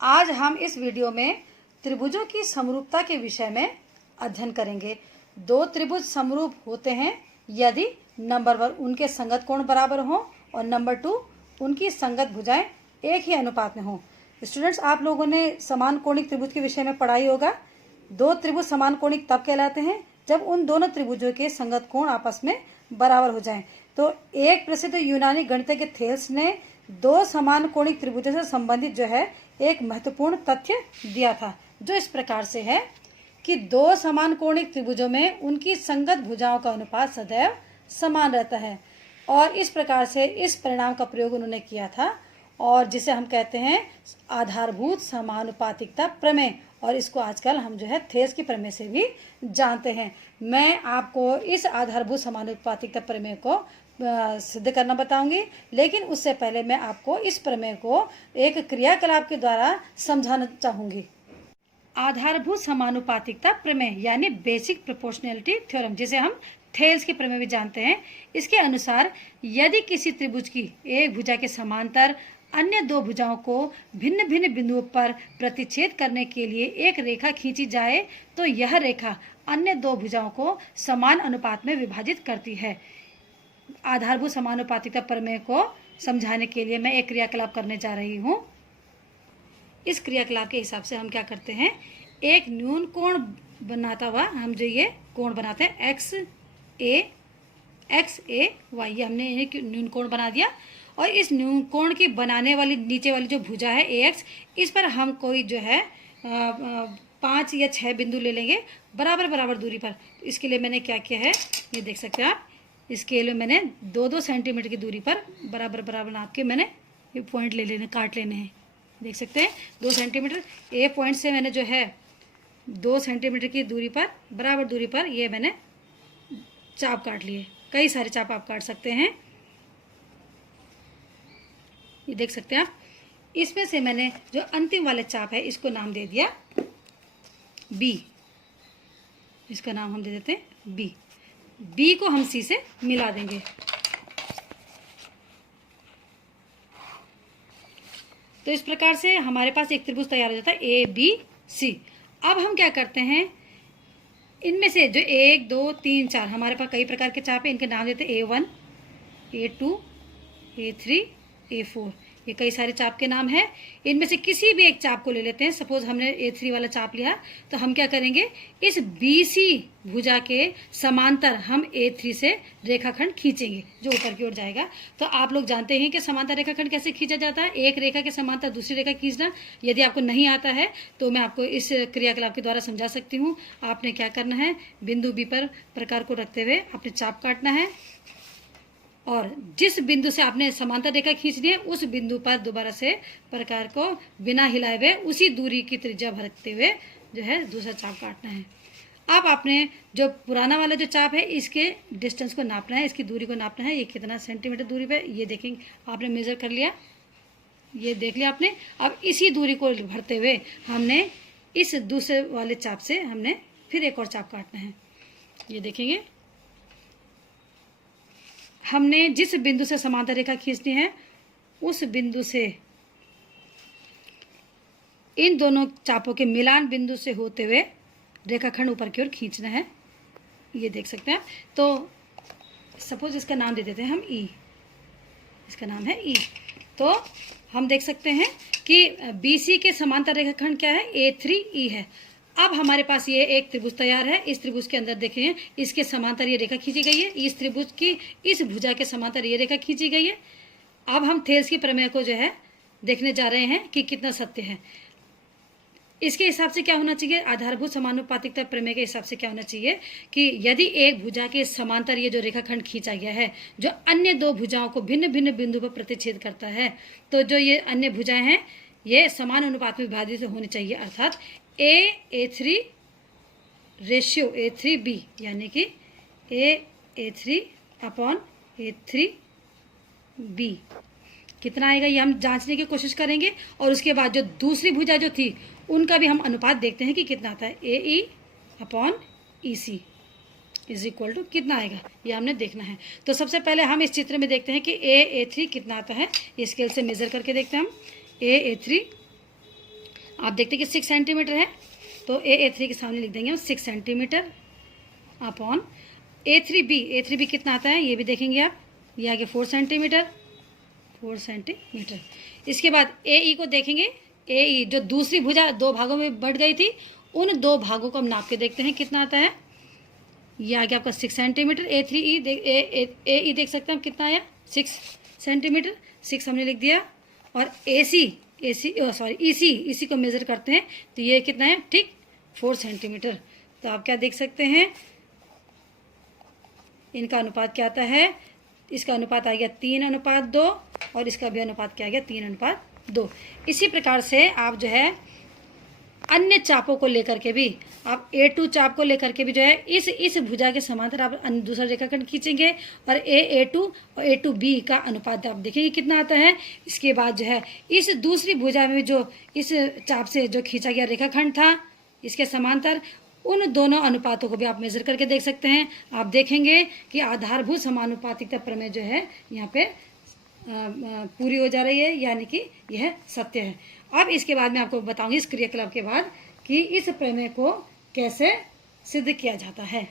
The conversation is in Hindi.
आज हम इस वीडियो में त्रिभुजों की समरूपता के विषय में अध्ययन करेंगे। दो त्रिभुज समरूप होते हैं यदि नंबर 1 उनके संगत कोण बराबर हों और नंबर 2 उनकी संगत भुजाएं एक ही अनुपात में हों। स्टूडेंट्स, आप लोगों ने समान कोणिक त्रिभुज के विषय में पढ़ा ही होगा। दो त्रिभुज समान कोणिक तब कहलाते हैं जब उन दोनों त्रिभुजों के संगत कोण आपस में बराबर हो जाएं। तो एक प्रसिद्ध यूनानी गणितज्ञ थेल्स ने दो समान कोणिक त्रिभुजों से संबंधित जो है एक महत्वपूर्ण तथ्य दिया था, जो इस प्रकार से है कि दो समान कोणिक त्रिभुजों में उनकी संगत भुजाओं का अनुपात सदैव समान रहता है। और इस प्रकार से इस परिणाम का प्रयोग उन्होंने किया था, और जिसे हम कहते हैं आधारभूत समानुपातिकता प्रमेय। और इसको आजकल हम जो है थेल्स की प्रमेय से भी जानते हैं। मैं आपको इस आधारभूत समानुपातिकता प्रमेय को सिद्ध करना बताऊंगी, लेकिन उससे पहले मैं आपको इस प्रमेय को एक क्रियाकलाप के द्वारा समझाना चाहूंगी। आधारभूत समानुपातिकता प्रमेय यानी बेसिक प्रोपोर्शनैलिटी थ्योरम, जिसे हम थेल्स के प्रमेय भी जानते हैं। इसके अनुसार यदि किसी त्रिभुज की एक भुजा के समांतर अन्य दो भुजाओं को भिन्न भिन्न बिंदुओं पर प्रतिच्छेद करने के लिए एक रेखा खींची जाए तो यह रेखा अन्य दो भुजाओं को समान अनुपात में विभाजित करती है। आधारभूत समानुपातिकता प्रमेय को समझाने के लिए मैं एक क्रियाकलाप करने जा रही हूँ। इस क्रियाकलाप के हिसाब से हम क्या करते हैं, एक न्यून कोण बनाता हुआ हम जो ये कोण बनाते हैं एक्स ए वाई, ये हमने एक न्यून कोण बना दिया। और इस न्यून कोण की बनाने वाली नीचे वाली जो भुजा है ए एक्स, इस पर हम कोई जो है 5 या 6 बिंदु ले लेंगे बराबर बराबर दूरी पर। तो इसके लिए मैंने क्या किया है, ये देख सकते हैं आप, स्केल में मैंने 2-2 सेंटीमीटर की दूरी पर बराबर बराबर नाप के मैंने ये पॉइंट ले लेने, काट लेने हैं। देख सकते हैं 2 सेंटीमीटर ए पॉइंट से मैंने जो है 2 सेंटीमीटर की दूरी पर बराबर दूरी पर ये मैंने चाप काट लिए। कई सारे चाप आप काट सकते हैं, ये देख सकते हैं आप। इसमें से मैंने जो अंतिम वाले चाप है इसको नाम दे दिया बी। इसका नाम हम दे देते हैं बी। बी को हम सी से मिला देंगे। तो इस प्रकार से हमारे पास एक त्रिभुज तैयार हो जाता है ए बी सी। अब हम क्या करते हैं, इनमें से जो 1 2 3 4 हमारे पास कई प्रकार के चाप है, इनके नाम देते हैं A1 A2 A3 A4। ये कई सारे चाप के नाम हैं। इनमें से किसी भी एक चाप को ले लेते हैं। सपोज हमने A3 वाला चाप लिया, तो हम क्या करेंगे, इस BC भुजा के समांतर हम A3 से रेखाखंड खींचेंगे जो ऊपर की ओर जाएगा। तो आप लोग जानते हैं कि समांतर रेखाखंड कैसे खींचा जाता है। एक रेखा के समांतर दूसरी रेखा खींचना। यदि आपको नहीं आता है तो मैं आपको इस क्रियाकलाप के द्वारा समझा सकती हूँ। आपने क्या करना है, बिंदु B पर प्रकार को रखते हुए आपने चाप काटना है, और जिस बिंदु से आपने समांतर रेखा खींचनी है उस बिंदु पर दोबारा से प्रकार को बिना हिलाए हुए उसी दूरी की त्रिज्या भरते हुए जो है दूसरा चाप काटना है। अब आपने जो पुराना वाला जो चाप है इसके डिस्टेंस को नापना है, इसकी दूरी को नापना है। ये कितना सेंटीमीटर दूरी पे, ये देखेंगे आपने मेजर कर लिया, ये देख लिया आपने। अब इसी दूरी को भरते हुए हमने इस दूसरे वाले चाप से हमने फिर एक और चाप काटना है। ये देखेंगे हमने जिस बिंदु से समांतर रेखा खींचनी है उस बिंदु से इन दोनों चापों के मिलान बिंदु से होते हुए रेखाखंड ऊपर की ओर खींचना है। ये देख सकते हैं। तो सपोज इसका नाम दे देते हैं हम ई। इसका नाम है ई। तो हम देख सकते हैं कि BC के समांतर रेखाखंड क्या है, A3E है। अब हमारे पास ये एक त्रिभुज तैयार है। इस त्रिभुज के अंदर देखें, इसके समांतर ये रेखा खींची गई है। इस त्रिभुज की इस भुजा के समांतर ये रेखा खींची गई है। अब हम थेल्स की प्रमेय को जो है देखने जा रहे हैं कि कितना सत्य है। इसके हिसाब से क्या होना चाहिए, आधारभूत समानुपातिकता प्रमेय के हिसाब से क्या होना चाहिए कि यदि एक भुजा के समांतर ये जो रेखाखंड खींचा गया है जो अन्य दो भुजाओं को भिन्न भिन्न बिंदु पर प्रतिच्छेद करता है, तो जो ये अन्य भुजाएं हैं ये समान अनुपात में विभाजित होनी चाहिए, अर्थात A3 रेशियो A3B, यानी कि A3 अपॉन A3B कितना आएगा ये हम जांचने की कोशिश करेंगे। और उसके बाद जो दूसरी भुजा जो थी उनका भी हम अनुपात देखते हैं कि कितना आता है। AE upon EC is equal to कितना आएगा, ये हमने देखना है। तो सबसे पहले हम इस चित्र में देखते हैं कि A A3 कितना आता है। स्केल से मेजर करके देखते हैं हम। A A3 आप देखते हैं कि 6 सेंटीमीटर है, तो A3 के सामने लिख देंगे हम 6 सेंटीमीटर अपॉन A3B कितना आता है ये भी देखेंगे आप, ये आगे 4 सेंटीमीटर। इसके बाद AE को देखेंगे, AE जो दूसरी भुजा 2 भागों में बढ़ गई थी, उन 2 भागों को हम नाप के देखते हैं कितना आता है। ये आ गया आपका 6 सेंटीमीटर। AE देख सकते हैं हम कितना आया, 6 सेंटीमीटर, 6 हमने लिख दिया। और EC को मेज़र करते हैं तो ये कितना है, ठीक 4 सेंटीमीटर। तो आप क्या देख सकते हैं, इनका अनुपात क्या आता है, इसका अनुपात आ गया 3:2 और इसका भी अनुपात क्या आ गया 3:2। इसी प्रकार से आप जो है अन्य चापों को लेकर के भी, आप A2 चाप को लेकर के भी जो है इस भुजा के समांतर आप दूसरा रेखाखंड खींचेंगे और A2 और A2B का अनुपात आप देखेंगे कितना आता है। इसके बाद जो है इस दूसरी भुजा में जो इस चाप से जो खींचा गया रेखाखंड था इसके समांतर, उन दोनों अनुपातों को भी आप मेजर करके देख सकते हैं। आप देखेंगे कि आधारभूत समानुपातिकता प्रमेय जो है यहाँ पे पूरी हो जा रही है, यानी कि यह सत्य है। अब इसके बाद मैं आपको बताऊंगी इस क्रियाकलाप के बाद कि इस प्रमेय को कैसे सिद्ध किया जाता है।